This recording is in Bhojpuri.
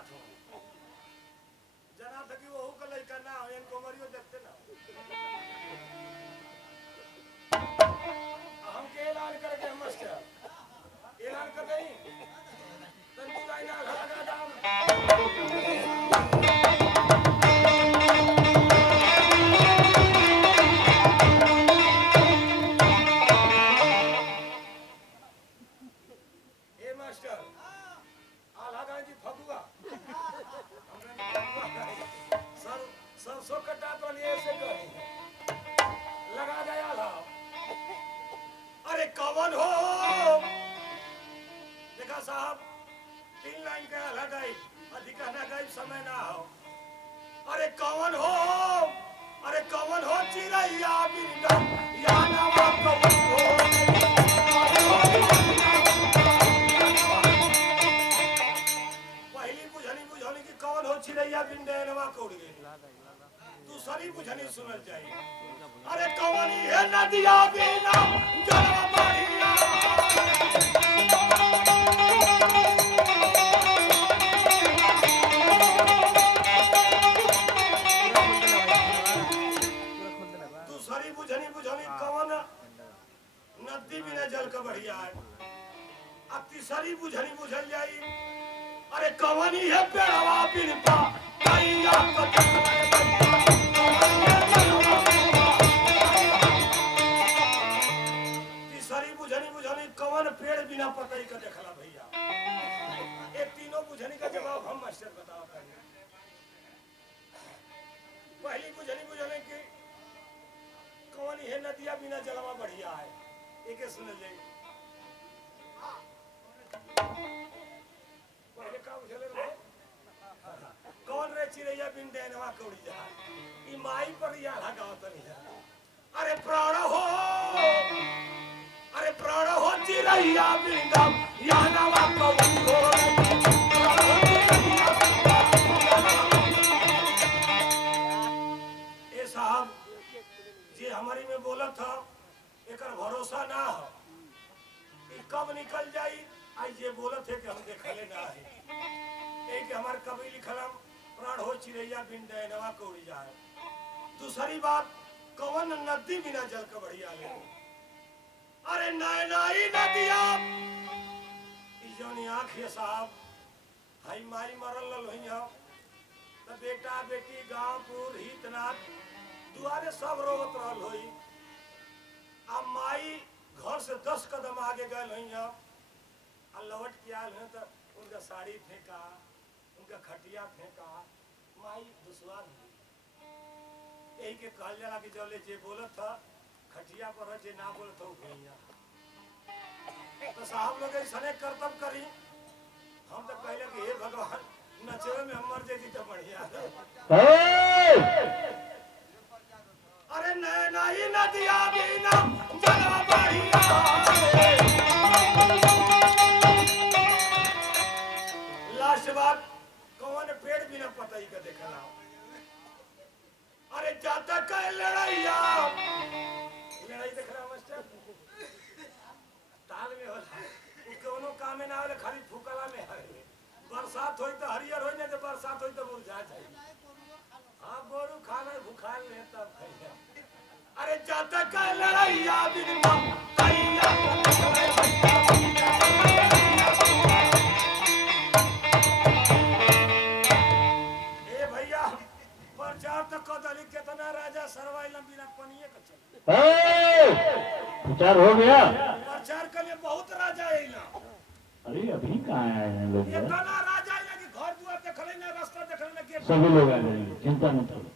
जात हो जना था कि वो का लड़का ना हो इनको मरियो देखते ना हम के ऐलान करके हम मास्टर ऐलान कर नहीं तंदू लाइन लगा दाम ए मास्टर आला गांजी फगुआ सर सरसों कटा तो लिए से करी लगा गया था अरे कवन हो देखा साहब 3 लाइन का लगाई अधिक ना गई समय ना हो अरे कवन हो चिरैया बिंदा या नवा कवन हो पहली बुझनी कि कवन हो चिरैया बिंदा या नवा कोड़ गई दूसरी बुझनी सुनल जाए अरे कवन है नदिया बिना जलवा बढ़िया दूसरी बुझनी कवन नदी बिना जल का बढ़िया है अब तीसरी बुझनी बुझल जाई अरे कवन है पेड़वा बिन पा कैया तीसरी बुझनी कवन पेड़ बिना पतई का देखला भैया ये तीनों बुझनी का जवाब हम मास्टर बताओ पहली बुझनी कि कौन है नदिया बिना जलवा बढ़िया है एक सुन ले पहले का बुझले रे कौन रे चिरैया बिन देनवा कौड़ी जा ई माई पर या लगावत नहीं अरे प्राण हो चिरैया बिन या नवा कौड़ी हो ए साहब जे हमारी में बोला था एकर भरोसा ना हो कि कब निकल जाई आई जे बोलत है कि हम देखले ना है एक हमार कवि लिखलम प्राण हो चिरैया बिन देनवा कौड़ी जाए दूसरी बात कवन नदी बिना जल का बढ़िया ले अरे नैनाई नदिया ई जोनी आँख है साहब हाई माई मरल लोहिया त बेटा बेटी गांव पुर हितनाथ दुआरे सब रोवत रहल होई अब माई घर से 10 कदम आगे गए होइया आ लौट के आल है तो उनका साड़ी फेंका उनका खटिया फेंका माई दुश्वार हुई यही के कहल जाला कि जब जे बोलत था खटिया पर जे ना बोलत हो भैया तो साहब लोग ऐसने कर्तव्य करी हम तो कहले कि हे भगवान नचवे में हम मर जाती तो बढ़िया अरे नैनाई नदिया बिना जलवा बढ़िया लास्ट बात कौन पेड़ बिना पतई का देखला अरे जाता कह लड़ाइया लड़ाई देखला मास्टर ताल में होला कोनो काम में ना आवे खाली फुकला में है बरसात होई तो हरियर होई ना तो बरसात होई तो मुरझा जाई हां गोरू खाना भूखाल ले तब खइया अरे जाता का लड़ाइया बिना कैया ए भैया प्रचार तो कदली कितना राजा सरवाइलम बिना पनिए का चल प्रचार हो गया प्रचार के लिए बहुत राजा है ना अरे अभी कहाँ आए हैं लोग इतना राजा है कि घर द्वार देखले ना रास्ता देखले ना सभी लोग आ जाएंगे चिंता मत करो